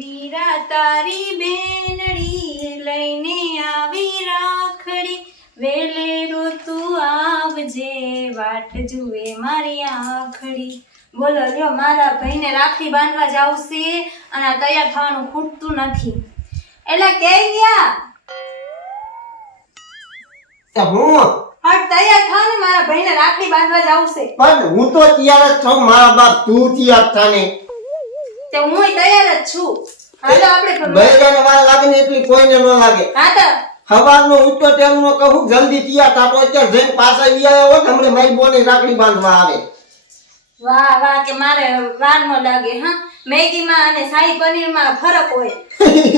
વીરા તારી બેનડી લઈને આવી રાખડી. વેલે તું આવજે વાટ જુએ મારી આખડી. બોલો લ્યો મારા ભાઈને રાખડી બાંધવા જાવ છે અને આ તૈયાર થવાનું ખૂટતું નથી. એટલે કે ગયા? હું? હા તૈયાર થાવ ને મારા ભાઈને રાખડી બાંધવા જાવ છે. પણ હું તો તૈયાર જ છું મારા બાપ તું તૈયાર થાને. તે હું તૈયાર જ છું. હાલો આપણે બૈરાને વાર લાગે ને એટલી કોઈને ન લાગે. હા તો સવારનો ઉઠતો ટેમનો કહું જલ્દી તૈયાર તાપો તો અત્યારે જઈને પાછા આવ્યા હોત હમણાં મારી બોને રાખડી બાંધવા આવે. વાહ વાહ કે મારે વાર ન લાગે હા? મેગીમાં અને શાહી પનીરમાં ફરક હોય.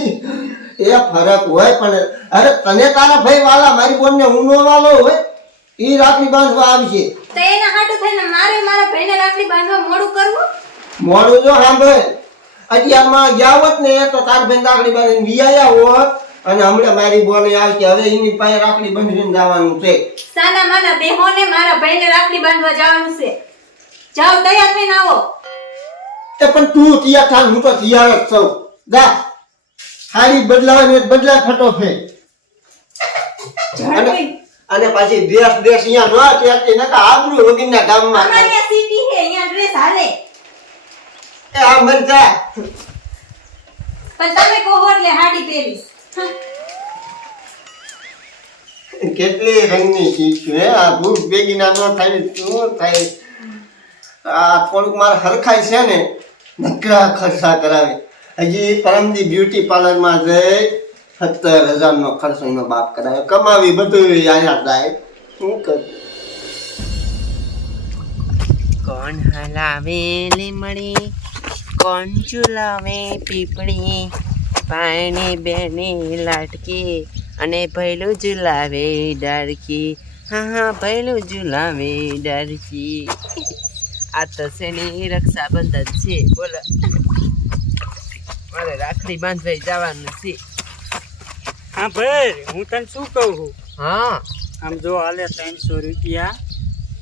એ ફરક હોય પણ અરે તને તારા ભાઈ વાલા મારી બોનને હું નો વાલો હોય ઈ રાખડી બાંધવા આવશે તો એના હાટુ થઈને મારે મારા ભાઈને રાખડી બાંધવા મોડું કરવું? મોડું જો સાંભળ. અત્યારમાં ગયા હોત ને તો તાર ભાઈ રાખડી બાંધીને વિયાયા હોત. અને હમણાં મારી બોને આવશે હવે એની પાસે રાખડી બાંધીને જવાનું છે. સાના માના બેહોને મારા ભાઈને રાખડી બાંધવા જવાનું છે. જાઓ તૈયાર થઈને આવો. એ પણ તું તૈયાર થા હું તો તૈયાર જ છું. જા. હારી બદલાવાની બદલા ફટો છે. અને પાછી દેશ દેશ અહીંયા ન કહેતી નકા આબરૂ વગીરના ગામમાં અમારી સિટી છે અહીંયા ડ્રેસ હાલે. એ આ મર જા પણ તમે કહો એટલે હાડી પહેરીશ. કેટલી રંગની ચીજ છે આ ભૂખ બેગીના ન થાય ને શું થાય? આ થોડુંક મારે હરખાય છે ને નકરા ખર્ચા કરાવે. હજી પરમદી બ્યુટી પાર્લરમાં જઈ સત્તર હજારનો ખર્ચો એનો બાપ કરાવે. કમાવી બધું અહીંયા જાય. શું કરું? કોણ હલાવેલી લીમડી કોણ ચુલાવે પીપળી પાણી બેની લાટકી અને ભૈલું ઝુલાવે ડાળકી. હા હા ભૈલું ઝુલાવે ડાળકી. આ તો છે ને રક્ષાબંધન છે. બોલો. મારે રાખડી બાંધવાઈ જવાનું છે. હા ભાઈ હું તને શું કહું છું? હા. આમ જો હાલે ત્રણસો રૂપિયા.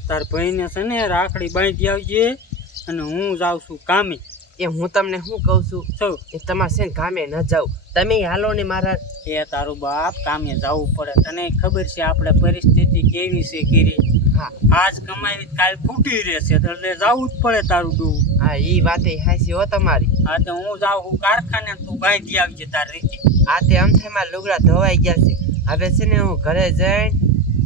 તાર ભાઈને છે ને રાખડી બાંધી આવજે અને હું જાઉં છું કામે. એ હું તમને શું કહું છું? શું? કે તમારે છે ને કામે ન જાવ. તમે હાલો ને મારા એ તારું બાપ કામે જવું પડે. તને ખબર છે આપણે પરિસ્થિતિ કેવી છે કેરી? હા. આજ કમાઈ કાલ ફૂટી રહેશે. એટલે જવું જ પડે તારું ડૂ હા એ વાતે હાસી હો તમારી. હા તો હું જાઉં હું કારખાને તું બાંધી આવજે તાર રીતે. આ તે અમથેમાં લુગડા ધોવાઈ ગયા છે. હવે છે ને હું ઘરે જઈને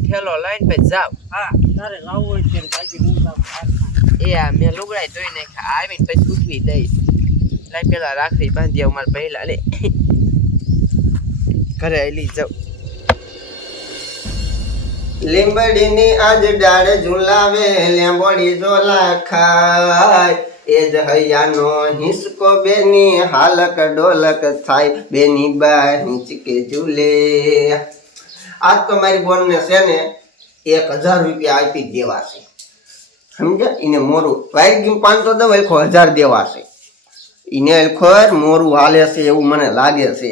ઠેલો લઈને પછી જાવ હા તારે લાવવું હોય ત્યારે ભાઈ હું જાઉં. એ આ મેં લુગડા ધોઈ નાખ્યા આવીને પછી સૂકવી દઈશ લાઈ પેલા રાખડી બાંધી આવું મારે પહેલા લે ઘરે આલી જાઉં લીંબડીની આજ ડાળ ઝુલાવે લેંબોડી ઝોલા ખાય. એ જ હૈયાનો હિસકો બેની હાલક ડોલક થાય. બેની બા હિંચકે ઝૂલે. આજ તો મારી બોનને છે ને એક હજાર રૂપિયા આપી દેવાશે દેવા છે. સમજ્યા? એને મોરું વાયર ગીમ પાંચસો દવ એલખો હજાર દેવા છે. એને એલખોર મોરું હાલે છે એવું મને લાગે છે.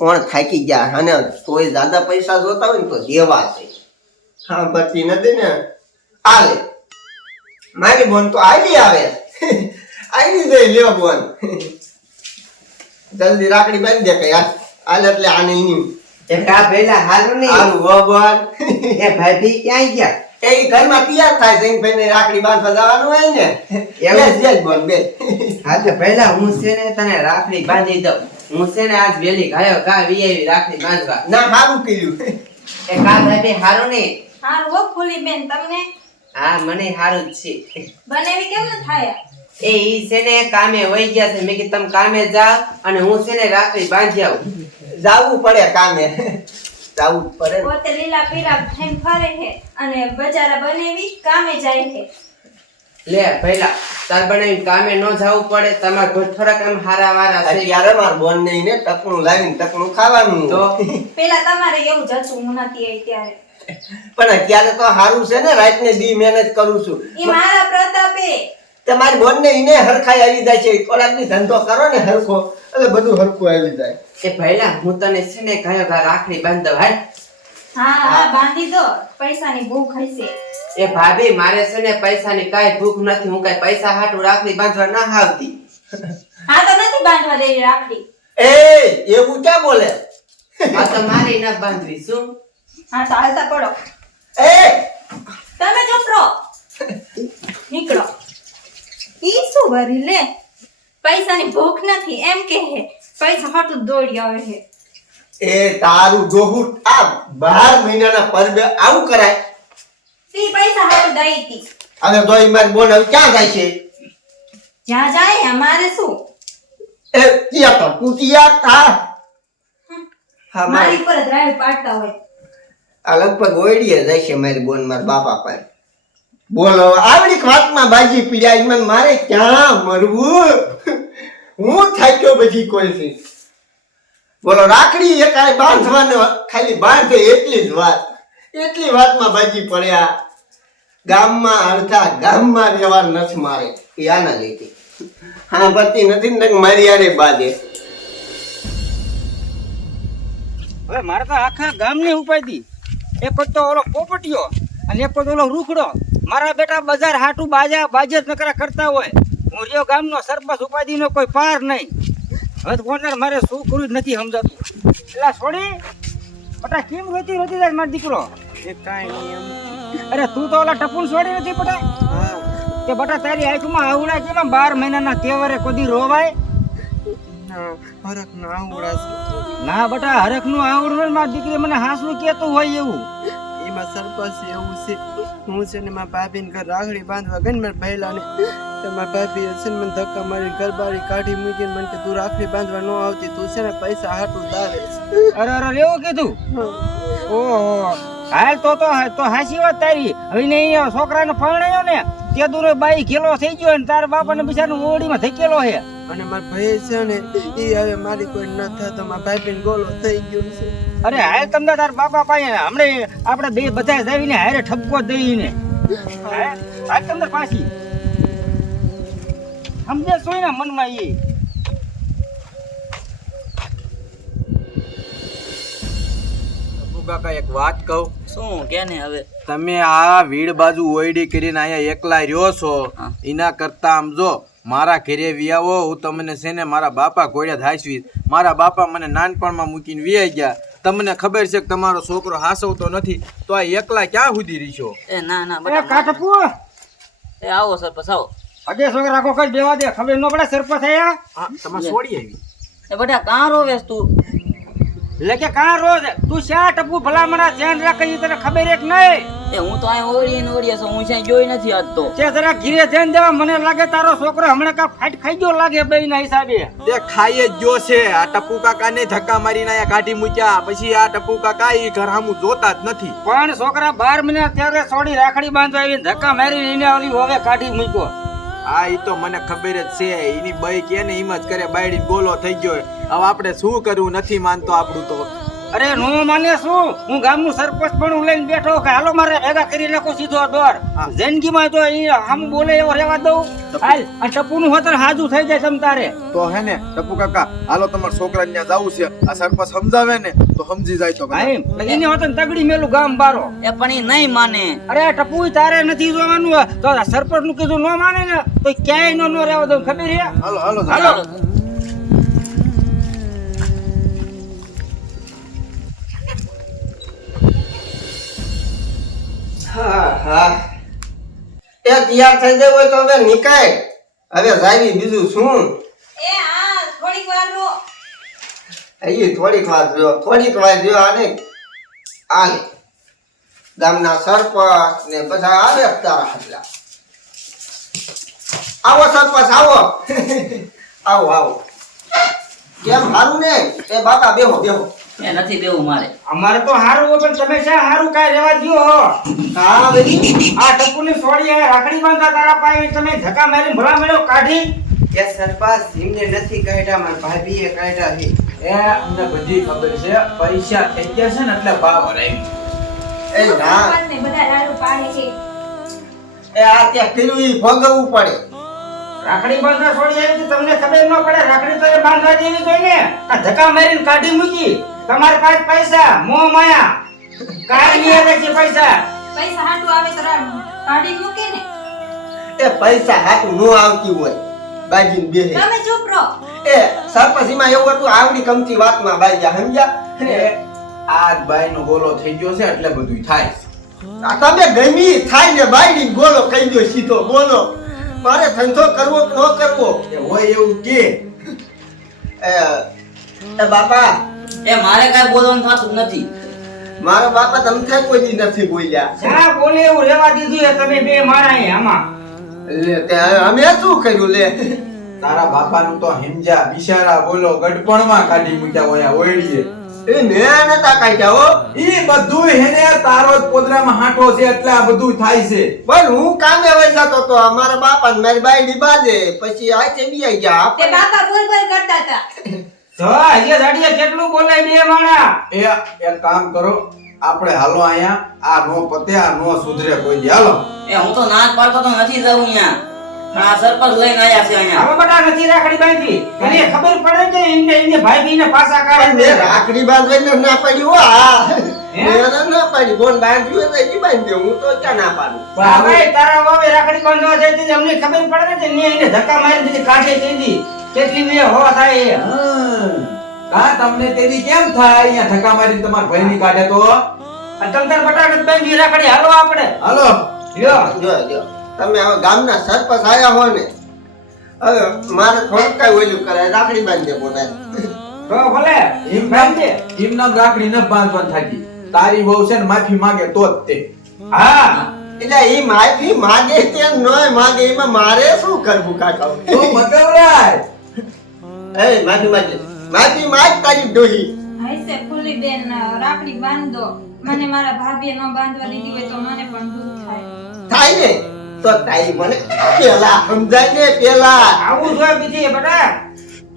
ઓણ થાકી ગયા અને તોય દાદા પૈસા જોતા હોય ને તો દેવા છે. હા બચી નથી ને. આલે મારી બોન તો આવી. આવે આલી જઈ લેવા બોન. જલ્દી રાખડી બાંધી દે કે યાર આલે એટલે આને એની કા પહેલા હારું નહીં. હો બોન. એ ભાભી ક્યાં ગયા? એ ઈ ઘરમાં તૈયાર થાય છે ભાઈ રાખડી બાંધવા જવાનું હોય ને એમ જ બોન બે હા તો પહેલા હું છે ને તને રાખડી બાંધી દઉં. હું છે ને આજ વેલી ગાયો કા વીઆવી રાખડી બાંધવા. ના સારું કર્યું. એ કા ભાભી સારું ને હારું હો ફૂલી બેન તમને? હા મને સારું જ છે. બનેવી કેમ ન થાય? એ ઈ છે ને કામે વહી ગયા છે. મેં કીધું તમે કામે જાઓ અને હું છે ને રાખડી બાંધી આવું. જાવું પડે કામે. જાવું પડે પોતે લીલા પીરા થઈને ફરે છે અને બજારા બનેવી કામે જાય છે. લે પહેલા તાર બનાવીને કામે ન જવું પડે તમારે કોઈ થોડાક કામ હારા વારા છે. યાર માર બોન ને ઈને ટકણું લાવીને ટકણું ખાવાનું. તો? પેલા તમારે એવું જતું હું નથી આવી ત્યારે. પણ અત્યારે તો સારું છે ને રાત ને દી મહેનત કરું છું. એ મારા પ્રતાપે. તમારી બોન ને ઈને હરખાઈ આવી જાય છે ખોરાકની ધંધો કરો ને હરખો. એટલે બધું હરખું આવી જાય. એ પહેલા હું તને છે ને કયો ઘર રાખડી બાંધ હાલ હા હા બાંધી દો. પૈસાની ભૂખ હશે. એ ભાભી મારે છે ને પૈસાની કાંઈ ભૂખ નથી હું કાંઈ પૈસા હાટું રાખડી બાંધવા ના આવતી. હા તો નથી બાંધવા દેવી રાખડી. એ એવું ક્યાં બોલે? આ તો મારી ના બાંધવી શું? હા તો હાલતા પડો. એ! તમે ચૂપ રહો નીકળો. ઈ શું ભરી લે? પૈસાની ભૂખ નથી એમ કે હે. પૈસા હાટું દોડી આવે હે. એ તારું જોહું આ બાર મહિનાના પરબે આવું કરાય? સી પૈસા હાટું દઈ હતી. અને દોઈ માર બોન હવે ક્યાં જાય છે? જ્યાં જાય અમારે શું? એ ત્યાં તો તું તા હા મારી પર ડ્રાઈવ પાડતા હોય. આ લગભગ ઓયડીએ જાય છે મારી બોન માર બાપા પાસે. બોલો, આવડી વાતમાં બાજી પીડ્યા? મને મારે ક્યાં મરવું? હું થાક્યો કોઈ થી બોલો, રાખડી એકાય બાંધવાનો, ખાલી બાંધે એટલી જ વાત. એટલી વાતમાં બાજી પડ્યા. ગામમાં અડધા ગામમાં વ્યવહાર નથી મારે. એ આના લીધે. હા ભરતી નથી ને મારી યારે બાજે હવે મારે તો આખા ગામની ઉપાધી એક તો ઓલો પોપટીયો અને એક તો ઓલો રૂખડો. મારા બેટા બજાર હાટું બાજા બાજત નકરા કરતા હોય. હું રહ્યો ગામનો સરપંચ ઉપાધિનો કોઈ પાર નહીં. હવે તો મારે શું કરવું જ નથી સમજાતું. એટલે છોડી બટા કેમ રોતી રોતી જાય મારો દીકરો? અરે તું તો ઓલા ટપુન છોડી નથી બટા? કે બટા તારી આંખમાં આવડા કેમ બાર મહિનાના તહેવારે કોદી રોવાય? ના બટા ના બટા હરખનું આવડું મારી દીકરી મને હાસવું કેતું હોય એવું. એમાં સરપંચ એવું છે. હું છે ને મારા ભાભીને ઘર રાખડી બાંધવા ગઈ ને મારા પહેલાને તો મારા ભાભી છે ને મને ધક્કા મારી ઘર બારી કાઢી મૂકીને મને કે તું રાખડી બાંધવા ન આવતી તું છે ને પૈસા હાટું તારે અરે અરે એવું કીધું? ઓહો. હાલ તો તો તો હાસી વાત તારી. હવે ને અહીંયા છોકરાને પરણાયો ને તે દૂર બાઈ ગેલો થઈ ગયો ને તારા બાપાને બિચારાનું ઓડીમાં ધકેલો છે. અને મારા ભાઈ છે ને એ હવે મારી કોઈ ન થતો મારા ભાભીને ગોલો થઈ ગયો છે. અરે હાલ તમને તાર બાપા પાસે હમણે આપણે બે બધા જઈને હારે ઠપકો દઈને. હાલ તમને પાછી. સમજે સોય ને મનમાં એ કાકા એક વાત કહું? શું કે ને હવે? તમે આ વીડ બાજુ ઓયડી કરીને અહીંયા એકલા રહ્યો છો એના કરતા આમ જો મારા ઘરે વ્યાવો હું તમને છે ને મારા બાપા ઘોડ્યા થાસવી મારા બાપા મને નાનપણમાં મૂકીને વ્યાઈ ગયા. તમને ખબર છે કે તમારો છોકરો હાસવતો નથી તો આ એકલા ક્યાં સુધી રહીશો? એ ના ના બટા કાટપુ એ આવો સરપંચ આવો. અગે છોકરા કઈ દેવા દે ખબર ન પડે સરપંચ થયા હા તમે છોડી આવી. એ બટા કાં રોવેસ તું? એટલે કે કાં રોજ? તું શા ટપુ ભલામણા ધ્યાન રાખે ઈ તને ખબર એક નહીં? એ હું તો અહીં ઓળીએ ને ઓળીએ છું હું ક્યાંય જોઈ નથી આજ તો. જરા ઘીરે ધ્યાન દેવા મને લાગે તારો છોકરો હમણાં કા ફાટ ખાઈ ગયો લાગે બે ના હિસાબે. તે ખાઈ જ ગયો છે. આ ટપુ કાકાને ધક્કા મારીને અહીંયા કાઢી મૂક્યા. પછી આ ટપુ કાકા ઈ ઘર હામું જોતા જ નથી. પણ છોકરા બાર મહિના ત્યારે છોડી રાખડી બાંધવા આવીને ધક્કા મારી એને ઓલી હવે કાઢી મૂક્યો. હા, ઈ તો મને ખબર જ છે. એની બાઈક એને એમ જ કરે બાયડી ગોલો થઈ ગયો હવે આપણે શું કરવું? નથી માનતો આપણું તો. અરે નો માને શું? હું ગામનું સરપંચ પણ હું લઈને બેઠો કે હાલો મારે ભેગા કરી નાખો સીધો દોર. જિંદગીમાં તો એ આમ બોલે એવો રહેવા દઉં હાલ આ ટપુનું હોતર હાજુ થઈ જાય તમ તારે. તો હે ને ટપુ કાકા હાલો તમાર છોકરા ત્યાં જવું છે. આ સરપંચ સમજાવે ને તો સમજી જાય તો ભાઈ એની હોતર તગડી મેલું ગામ બારો. એ પણ એ નહીં માને. અરે આ ટપુ તારે નથી જોવાનું. તો આ સરપંચનું કીધું ન માને ને તો ક્યાંય નો નો રહેવા દઉં ખબર છે હાલો હાલો. હાલો. હા હા. એ તૈયાર થઈ જાય હોય તો હવે નીકળ હવે જાવી બીજું શું? એ હા થોડીક વાર રો. એ થોડીક વાર રહ્યો થોડીક વાર રહ્યો આને. આલે ગામના સરપંચ ને બધા આવે તારા હાટલા આવો સરપંચ આવો. આવો આવો. કેમ હારું ને? એ બાપા બેહો બેહો. એ નથી બેવું મારે. અમારે તો હારું હોય પણ તમે શા હારું કાંઈ રહેવા દ્યો હો. હા બેટી આ ટપુની સોડી આ રાખડી બાંધા તારા પાસે તમે ધક્કા મારી ભલા મળ્યો કાઢી? કે સરપાસ હિમને નથી કાઢ્યા મારા ભાભીએ કાઢ્યા છે. એ અમને બધી ખબર છે. પૈસા થઈ ગયા છે ને એટલે ભાવ હરાવી એ ના. બધા રાડું પાડે છે. એ આ ત્યાં કર્યું ઈ ભોગવવું પડે. રાખડી બાંધવા સોડી આવી તમને ખબર ન પડે રાખડી તો એ બાંધવા દેવી જોઈએ ને. આ ધક્કા મારીને કાઢી મૂકી. તમારી પાસે પૈસા? મોહ માયા. કાઢી લઈ આવે છે પૈસા. પૈસા હાટુ આવે તો કાઢી મૂકે ને. એ પૈસા હાટુ નો આવતી હોય. બાજીને બેહે. તમે ચૂપ રહો. એ સરપસીમાં એવું હતું આવડી કમથી વાતમાં બાઈ જા સમજ્યા એ આજ બાઈનો ગોલો થઈ ગયો છે એટલે બધું થાય આ તમે ગમી થાય ને બાઈ ની ગોલો કહી દો સીધો બોલો. મારે ધંધો કરવો કે ન કરવો? કે હોય એવું કે. એ એ બાપા એ મારે કઈ બોલવાનું થતું નથી. મારા બાપા તમે થાય કોઈ દી નથી બોલ્યા. શા બોલે એવું રેવા દીધું એ તમે બે મારા આમાં. લે તે અમે શું કર્યું લે? તારા બાપાનું તો હિમજા બિચારા બોલો ગડપણમાં કાઢી મૂક્યા હોય ઓયડીએ. એ ને નતા કાઢ્યા હો. ઈ બધું હેને તારો જ પોદરામાં હાંટો છે એટલે આ બધું થાય છે. પણ હું કામે વહી જતો તો મારા બાપા ને મારી બાયડી બાજે પછી આચે બી ગયા તે બાપા બોલ બોલ કરતા હતા. કેટલું બોલાય બે માણા? એ એક કામ કરો આપણે હાલો અહીંયા આ નો પતે આ નો સુધરે કોઈ દી હાલો. એ હું તો ના જ પાડતો તો નથી જવું અહીંયા. આ સરપંચ લઈને આયા છે અહીંયા. હવે બટા નથી રાખડી બાંધી. એને ખબર પડે કે એને એને ભાઈ બીને પાછા પણ કાઢે રાખડી બાંધવાને ના પાડી હો આ. હે? ના પાડી બોન બાંધ્યું બાંધી હું તો ક્યાં ના પાડું. હવે તારા વાવે રાખડી બાંધવા જાય તે અમને ખબર પડે ને કે એને ધક્કા મારી દીધી કાઢે તેદી કેટલી વે હો થાય કા તમને તેની કેમ થાય? અહીંયા ધક્કા મારી તમાર ભાઈ ની કાઢે તો? અને તમ તાર બટાકા કડી હાલો આપણે. હાલો. જો જો જો. તમે હવે ગામના સરપંચ આયા હો ને હવે મારે થોડું કઈ ઓલું કરાય રાખડી બાંધે દે પોતાને. તો ભલે હિમ બાંધે હિમ નામ રાખડી ન બાંધવાન થાકી. તારી વહુ છે ને માફી માંગે તો જ તે. હા. એટલે એ માફી માંગે તે નોય માગે એમાં મારે શું કરવું કાકા? તો મતલબ એ માફી માગે માફી માગ તારી ડોહી. હાઈસે ફૂલી બેન રાખડી બાંધો. મને મારા ભાભીએ ન બાંધવા દીધી હોય તો મને પણ દુઃખ થાય. થાય ને? તો તારી મને પેલા સમજાય ને પેલા. આવું જોઈએ બીજી બટા.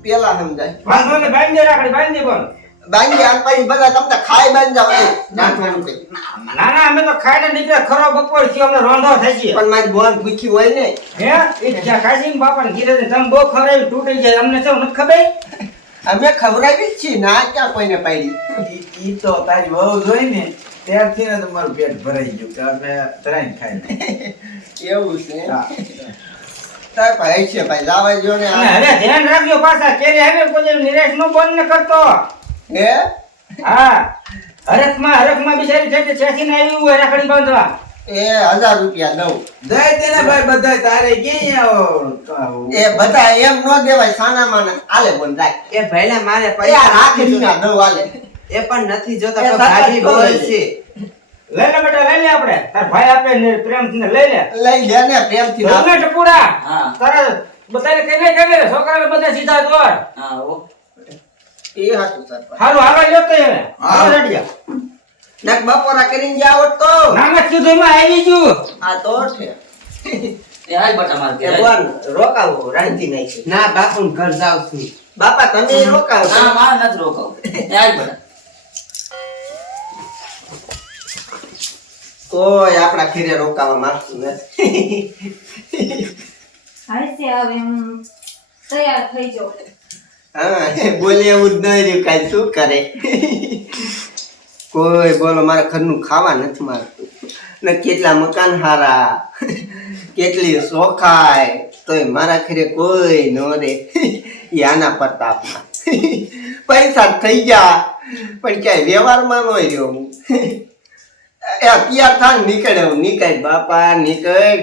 પેલા સમજાય. બાંધો ને બાંધી રાખડી બાંધી પણ બાંધી આમ પછી બધા તમને ખાઈ બાંધી જાવ એ નાખવાનું કઈ ના ના. અમે તો ખાઈને નીકળે ખરો બપોરથી અમને રોંધો થાય છે પણ મારી બોલ ભૂખી હોય ને. હે? એ જ્યાં બાપા ને છે, તમે બહુ ખવડાવી તૂટી જાય. અમને શું નથી ખબર? અમે ખવડાવી જ છીએ. ના ક્યાં કોઈને પાડી? ઈ તો તારી વહુ જોઈ ને ત્યારથી ને તમારું પેટ ભરાઈ ગયું કે અમે ત્રણ ખાઈ એવું છે? તાર ભાઈ છે ભાઈ લાવા જો ને અરે ધ્યાન રાખજો પાછા. કેરી હવે કોઈ નિરાશ નો બંધ ન કરતો. હે? હા. હરખમાં હરખમાં બિચારી છે ચેસી ને આવી હોય રાખડી બાંધવા. એ હજાર રૂપિયા દઉં જાય તેને ભાઈ બધાય તારે ક્યાં એ બધા એમ ન દેવાય સાના માના આલે બોન રાખ. એ ભઈલા મારે પૈસા રાખડી ના જોતા. આલે. એ પણ નથી જોતા પણ સાચા બોલ છે લઈ લે બેટા લઈ લે આપણે. તાર ભાઈ આપે પ્રેમથી ને લઈ લે. લઈ લે ને પ્રેમથી ના લગ્ન હા. તારા બધાને કઈ નહીં છોકરાને બધા સીધા દોર હો એ હાચું સર હારું હાલો લ્યો તો હા. રેડિયા. નાક બપોરા કરીને જાવ તો. નામ જ માં આવી જુ આ તો છે. એ હાલ બટા માર કે બોન રોકાવો રાંધી નાખી ના બાપુ ઘર જાવ છું. બાપા તમે રોકાવો. ના મારે નથી રોકાવું. એ હાલ બટા. કોઈ આપણા ખીરે રોકાવા માંગતું નથી. હાઈસે હવે હું તૈયાર થઈ જાઉં. બોલે એવું નહીં રહ્યું કાંઈ શું કરે? કોઈ બોલો, મારા ઘરનું ખાવા નથી મારતું ને કેટલા મકાન હારા, કેટલી શોખાય તોય મારા ઘરે કોઈ ન રે. એ આના પ્રતાપમાં પૈસા થઈ ગયા, પણ ક્યાંય વ્યવહારમાં ન રહ્યો હું. એ તૈયાર થાય નીકળ્યો નીકળે નીકળ બાપા, નીકળ.